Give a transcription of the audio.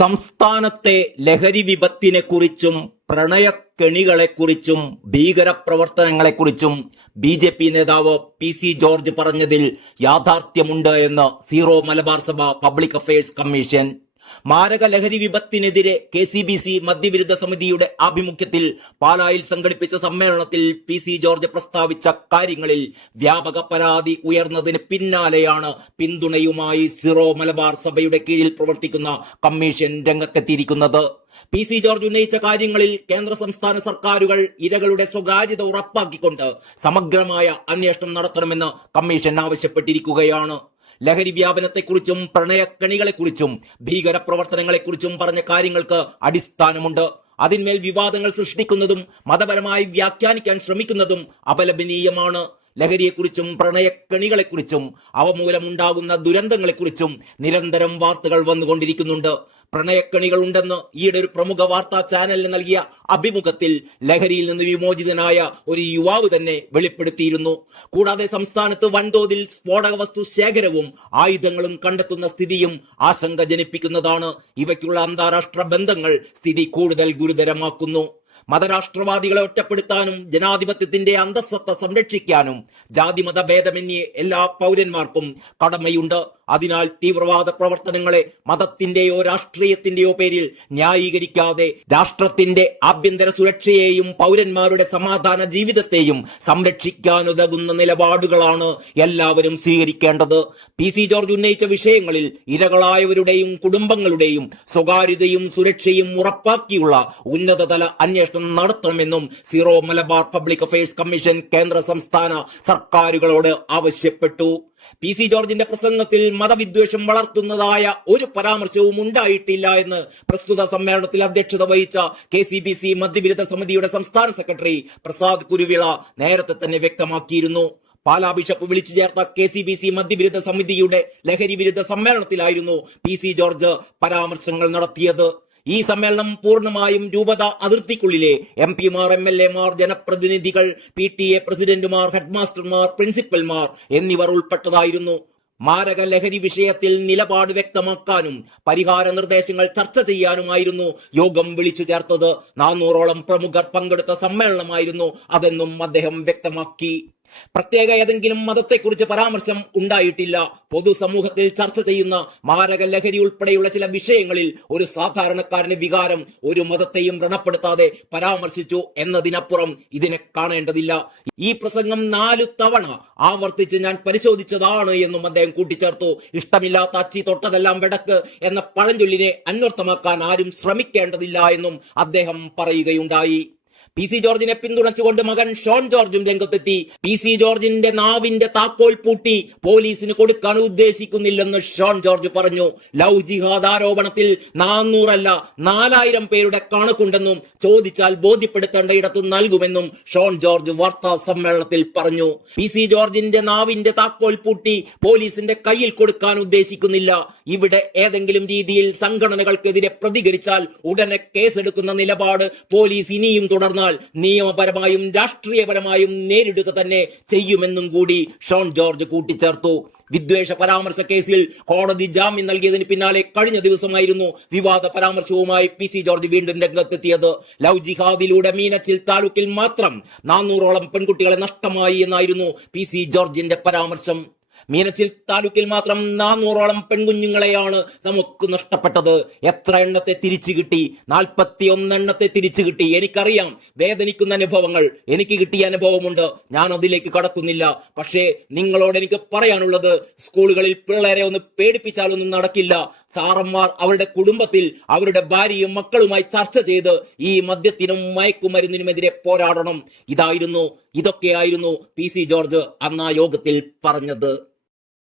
സംസ്ഥാനത്തെ ലഹരി വിപത്തിനെ കുറിച്ചും പ്രണയക്കെണികളെക്കുറിച്ചും ഭീകരപ്രവർത്തനങ്ങളെക്കുറിച്ചും ബി ജെ പി നേതാവ് പി സി ജോർജ് പറഞ്ഞതിൽ യാഥാർത്ഥ്യമുണ്ട് എന്ന് സീറോ മലബാർ സഭ പബ്ലിക് അഫയേഴ്സ് കമ്മീഷൻ മാരക ലഹരി വിപത്തിനെതിരെ കെ സി ബി സി മദ്യവിരുദ്ധ സമിതിയുടെ ആഭിമുഖ്യത്തിൽ പാലായിൽ സംഘടിപ്പിച്ച സമ്മേളനത്തിൽ പി സി ജോർജ് പ്രസ്താവിച്ച കാര്യങ്ങളിൽ വ്യാപക പരാതി ഉയർന്നതിന് പിന്നാലെയാണ് പിന്തുണയുമായി സിറോ മലബാർ സഭയുടെ കീഴിൽ പ്രവർത്തിക്കുന്ന കമ്മീഷൻ രംഗത്തെത്തിയിരിക്കുന്നത്. പി സി ജോർജ് ഉന്നയിച്ച കാര്യങ്ങളിൽ കേന്ദ്ര സംസ്ഥാന സർക്കാരുകൾ ഇരകളുടെ സ്വകാര്യത ഉറപ്പാക്കിക്കൊണ്ട് സമഗ്രമായ അന്വേഷണം നടത്തണമെന്ന് കമ്മീഷൻ ആവശ്യപ്പെട്ടിരിക്കുകയാണ്. ലഹരി വ്യാപനത്തെക്കുറിച്ചും പ്രണയക്കണികളെക്കുറിച്ചും ഭീകരപ്രവർത്തനങ്ങളെക്കുറിച്ചും പറഞ്ഞ കാര്യങ്ങൾക്ക് അടിസ്ഥാനമുണ്ട്. അതിന്മേൽ വിവാദങ്ങൾ സൃഷ്ടിക്കുന്നതും മതപരമായി വ്യാഖ്യാനിക്കാൻ ശ്രമിക്കുന്നതും അപലപനീയമാണ്. ലഹരിയെക്കുറിച്ചും പ്രണയക്കണികളെക്കുറിച്ചും അവ മൂലമുണ്ടാകുന്ന ദുരന്തങ്ങളെക്കുറിച്ചും നിരന്തരം വാർത്തകൾ വന്നുകൊണ്ടിരിക്കുന്നുണ്ട്. പ്രണയക്കണികൾ ഉണ്ടെന്ന് ഈയിടെ ഒരു പ്രമുഖ വാർത്താ ചാനലിന് നൽകിയ അഭിമുഖത്തിൽ ലഹരിയിൽ നിന്ന് വിമോചിതനായ ഒരു യുവാവ് തന്നെ വെളിപ്പെടുത്തിയിരുന്നു. കൂടാതെ സംസ്ഥാനത്ത് വൻതോതിൽ സ്ഫോടക വസ്തു ശേഖരവും ആയുധങ്ങളും കണ്ടെത്തുന്ന സ്ഥിതിയും ആശങ്ക ജനിപ്പിക്കുന്നതാണ്. ഇവയ്ക്കുള്ള അന്താരാഷ്ട്ര ബന്ധങ്ങൾ സ്ഥിതി കൂടുതൽ ഗുരുതരമാക്കുന്നു. മതരാഷ്ട്രവാദികളെ ഒറ്റപ്പെടുത്താനും ജനാധിപത്യത്തിന്റെ അന്തസ്സത്ത സംരക്ഷിക്കാനും ജാതിമത ഭേദമന്യേ എല്ലാ പൗരന്മാർക്കും കടമയുണ്ട്. അതിനാൽ തീവ്രവാദ പ്രവർത്തനങ്ങളെ മതത്തിന്റെയോ രാഷ്ട്രീയത്തിന്റെയോ പേരിൽ ന്യായീകരിക്കാതെ രാഷ്ട്രത്തിന്റെ ആഭ്യന്തര സുരക്ഷയെയും പൗരന്മാരുടെ സമാധാന ജീവിതത്തെയും സംരക്ഷിക്കാനുതകുന്ന നിലപാടുകളാണ് എല്ലാവരും സ്വീകരിക്കേണ്ടത്. പി സി ജോർജ് ഉന്നയിച്ച വിഷയങ്ങളിൽ ഇരകളായവരുടെയും കുടുംബങ്ങളുടെയും സ്വകാര്യതയും സുരക്ഷയും ഉറപ്പാക്കിയുള്ള ഉന്നതതല അന്വേഷണം നടത്തണമെന്നും Syro Malabar public affairs commission കേന്ദ്ര സംസ്ഥാന സർക്കാരുകളോട് ആവശ്യപ്പെട്ടു. പി സി ജോർജിന്റെ പ്രസംഗത്തിൽ മതവിദ്വേഷം വളർത്തുന്നതായ ഒരു പരാമർശവും ഉണ്ടായിട്ടില്ല എന്ന് പ്രസ്തുത സമ്മേളനത്തിൽ അധ്യക്ഷത വഹിച്ച കെ സി ബി സി മദ്യവിരുദ്ധ സമിതിയുടെ സംസ്ഥാന സെക്രട്ടറി പ്രസാദ് കുരുവിള നേരത്തെ തന്നെ വ്യക്തമാക്കിയിരുന്നു. പാലാ ബിഷപ്പ് വിളിച്ചു ചേർത്ത കെ സി ബി സി മദ്യവിരുദ്ധ സമിതിയുടെ ലഹരി വിരുദ്ധ സമ്മേളനത്തിലായിരുന്നു പി സി ജോർജ് പരാമർശങ്ങൾ നടത്തിയത്. ഈ സമ്മേളനം പൂർണമായും രൂപത അതിർത്തിക്കുള്ളിലെ എം പിമാർ എം എൽ എമാർ ജനപ്രതിനിധികൾ പി ടി എ പ്രസിഡന്റുമാർ ഹെഡ്മാസ്റ്റർമാർ പ്രിൻസിപ്പൽമാർ എന്നിവർ ഉൾപ്പെട്ടതായിരുന്നു. മാരക ലഹരി വിഷയത്തിൽ നിലപാട് വ്യക്തമാക്കാനും പരിഹാര നിർദ്ദേശങ്ങൾ ചർച്ച ചെയ്യാനുമായിരുന്നു യോഗം വിളിച്ചു ചേർത്തത്. നാനൂറോളം പ്രമുഖർ പങ്കെടുത്ത സമ്മേളനമായിരുന്നു അതെന്നും അദ്ദേഹം വ്യക്തമാക്കി. പ്രത്യേക ഏതെങ്കിലും മതത്തെക്കുറിച്ച് പരാമർശം ഉണ്ടായിട്ടില്ല. പൊതുസമൂഹത്തിൽ ചർച്ച ചെയ്യുന്ന മാരക ലഹരി ഉൾപ്പെടെയുള്ള ചില വിഷയങ്ങളിൽ ഒരു സാധാരണക്കാരന് വികാരം ഒരു മതത്തെയും വ്രണപ്പെടുത്താതെ പരാമർശിച്ചു എന്നതിനപ്പുറം ഇതിനെ കാണേണ്ടതില്ല. ഈ പ്രസംഗം നാലു തവണ ആവർത്തിച്ച് ഞാൻ പരിശോധിച്ചതാണ് എന്നും അദ്ദേഹം കൂട്ടിച്ചേർത്തു. ഇഷ്ടമില്ലാത്ത അച്ചി തൊട്ടതെല്ലാം വെടക്ക് എന്ന പഴഞ്ചൊല്ലിനെ അന്വർത്ഥമാക്കാൻ ആരും ശ്രമിക്കേണ്ടതില്ല എന്നും അദ്ദേഹം പറയുകയുണ്ടായി. പി സി ജോർജിനെ പിന്തുണച്ചുകൊണ്ട് മകൻ ഷോൺ ജോർജും രംഗത്തെത്തി. പി സി ജോർജിന്റെ നാവിന്റെ താക്കോൽ പൂട്ടി. പോലീസിന് കൊടുക്കാൻ ഉദ്ദേശിക്കുന്നില്ലെന്ന് ഷോൺ ജോർജ് പറഞ്ഞു. ലവ് ജിഹാദ് ആരോപണത്തിൽ നാനൂറല്ല നാലായിരം പേരുടെ കണക്കുണ്ടെന്നും ചോദിച്ചാൽ ബോധ്യപ്പെടുത്തേണ്ട ഇടത്ത് നൽകുമെന്നും ഷോൺ ജോർജ് വാർത്താ സമ്മേളനത്തിൽ പറഞ്ഞു. പി സി ജോർജിന്റെ നാവിന്റെ താക്കോൽ പൂട്ടി. പോലീസിന്റെ കയ്യിൽ കൊടുക്കാൻ ഉദ്ദേശിക്കുന്നില്ല. ഇവിടെ ഏതെങ്കിലും രീതിയിൽ സംഘടനകൾക്കെതിരെ പ്രതികരിച്ചാൽ ഉടനെ കേസെടുക്കുന്ന നിലപാട് പോലീസ് ഇനിയും തുടർന്നാൽ നിയമപരമായും രാഷ്ട്രീയപരമായും നേരിടുക തന്നെ ചെയ്യുമെന്നും കൂടി ഷോൺ ജോർജ് കൂട്ടിച്ചേർത്തു. വിദ്വേഷ പരാമർശ കേസിൽ കോടതി ജാമ്യം നൽകിയതിന് പിന്നാലെ കഴിഞ്ഞ ദിവസമായിരുന്നു വിവാദ പരാമർശവുമായി പി സി ജോർജ് വീണ്ടും രംഗത്തെത്തിയത്. ലവ് ജിഹാദിലൂടെ മീനച്ചിൽ താലൂക്കിൽ മാത്രം നാനൂറോളം പെൺകുട്ടികളെ നഷ്ടമായി എന്നായിരുന്നു പി സി ജോർജിന്റെ പരാമർശം. മീനച്ചിൽ താലൂക്കിൽ മാത്രം നാനൂറോളം പെൺകുഞ്ഞുങ്ങളെയാണ് നമുക്ക് നഷ്ടപ്പെട്ടത്. എത്ര എണ്ണത്തെ തിരിച്ചു കിട്ടി? നാൽപ്പത്തി ഒന്നെണ്ണത്തെ തിരിച്ചു കിട്ടി. എനിക്കറിയാം. വേദനിക്കുന്ന അനുഭവങ്ങൾ. എനിക്ക് കിട്ടിയ അനുഭവമുണ്ട്. ഞാൻ അതിലേക്ക് കടക്കുന്നില്ല. പക്ഷേ നിങ്ങളോട് എനിക്ക് പറയാനുള്ളത് സ്കൂളുകളിൽ പിള്ളേരെ ഒന്ന് പേടിപ്പിച്ചാലൊന്നും നടക്കില്ല. സാറന്മാർ അവരുടെ കുടുംബത്തിൽ അവരുടെ ഭാര്യയും മക്കളുമായി ചർച്ച ചെയ്ത് ഈ മദ്യത്തിനും മയക്കുമരുന്നിനുമെതിരെ പോരാടണം. ഇതായിരുന്നു ഇതൊക്കെയായിരുന്നു പി സി ജോർജ് അന്ന് ആ യോഗത്തിൽ പറഞ്ഞത്.